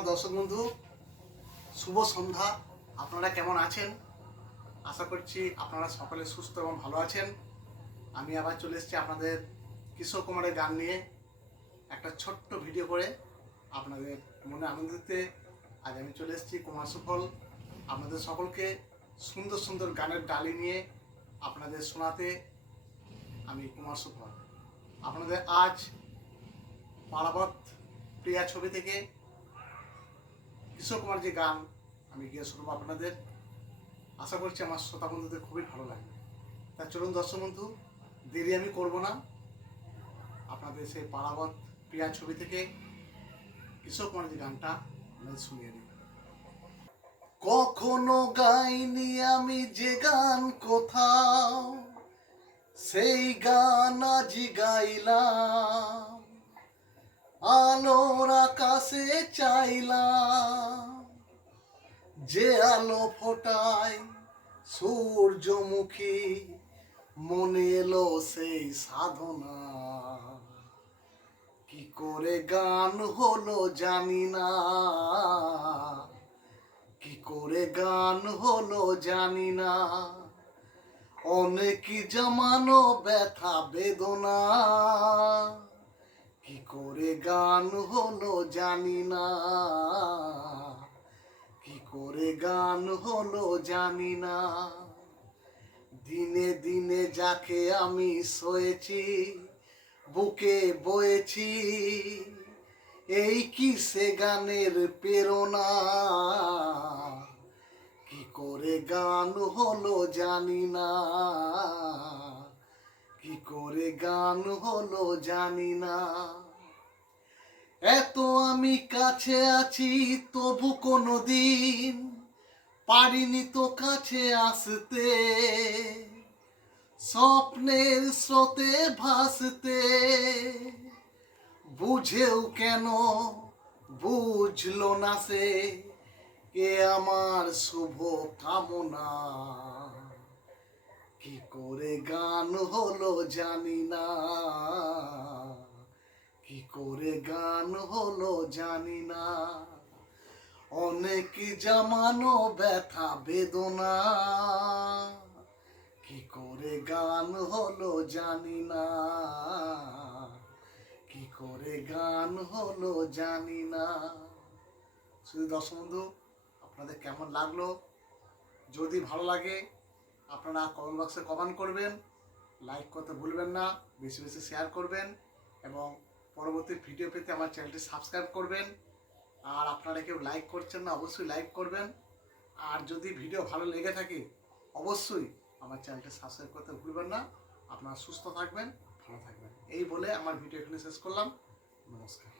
আমার দর্শক বন্ধু, শুভ সন্ধ্যা। আপনারা কেমন আছেন? আশা করছি আপনারা সকলে সুস্থ এবং ভালো আছেন। আমি আবার চলে এসেছি আপনাদের কিশোর কুমারের গান নিয়ে। একটা ছোট্ট ভিডিও করে আপনাদের মনে আনন্দ দিতে আজ আমি চলে এসেছি কুমার সুফল। আপনাদের সকলকে সুন্দর সুন্দর গানের ডালি নিয়ে আপনাদের শোনাতে আমি কুমার সুফল। আপনাদের আজ পারাবত প্রিয়া ছবি থেকে কিশোর কুমার যে গান, আমি গিয়ে শুনব আপনাদের। আশা করছি আমার শ্রোতা বন্ধুদের খুবই ভালো লাগবে। তা চলুন দর্শক বন্ধু, দেরি আমি করব না। আপনাদের সেই পারাবত প্রিয়া ছবি থেকে কিশোর কুমার যে গানটা আপনাদের শুনিয়ে দিই কখনো গাইনি আমি যে গান কোথাও, সেই গান আজি গাইলাম। আলোর আকাশে চাইলাম। যে আলো ফোটায় সূর্যমুখী, মনে এলো সেই সাধনা। কি করে গান হলো জানি না। কি করে গান হলো জানি না। অনেক জমানো ব্যথা, বেদনা। কি করে গান হলো জানি না। গান হলো জানি না। দিনে দিনে যাকে আমি সয়েছি, বুকে বয়েছি, এই কি সে গানের প্রেরণা? কি করে গান হলো জানি না। কি করে গান হলো জানি না। এত আমি কাছে আছি, তবু কোনো দিন পারিনি তো কাছে আসতে, স্বপ্নের স্রোতে ভাসতে। বুঝেও কেন বুঝলো না সে, কে আমার শুভ কামনা? কি করে গান হলো জানি না, কি করে গান হলো জানি না। অনেক জামানো ব্যথা, বেদনা? কি করে গান হলো জানি না। কি করে গান হলো জানি না। শুধু দর্শক বন্ধু, আপনাদের কেমন লাগল? যদি ভালো লাগে, আপনারা কমেন্ট বক্সে কমেন্ট করবেন লাইক করতে ভুলবেন না, বেশি বেশি শেয়ার করবেন, এবং পরবর্তী ভিডিও পেতে আমার চ্যানেলটি সাবস্ক্রাইব করবেন। আর আপনারা কেউ লাইক করছেন না, অবশ্যই লাইক করবেন। আর যদি ভিডিও ভালো লেগে থাকে, অবশ্যই আমার চ্যানেলটা সাবস্ক্রাইব করতে ভুলবেন না। আপনারা সুস্থ থাকবেন, ভালো থাকবেন। এই বলে আমার ভিডিও এখানে শেষ করলাম। নমস্কার।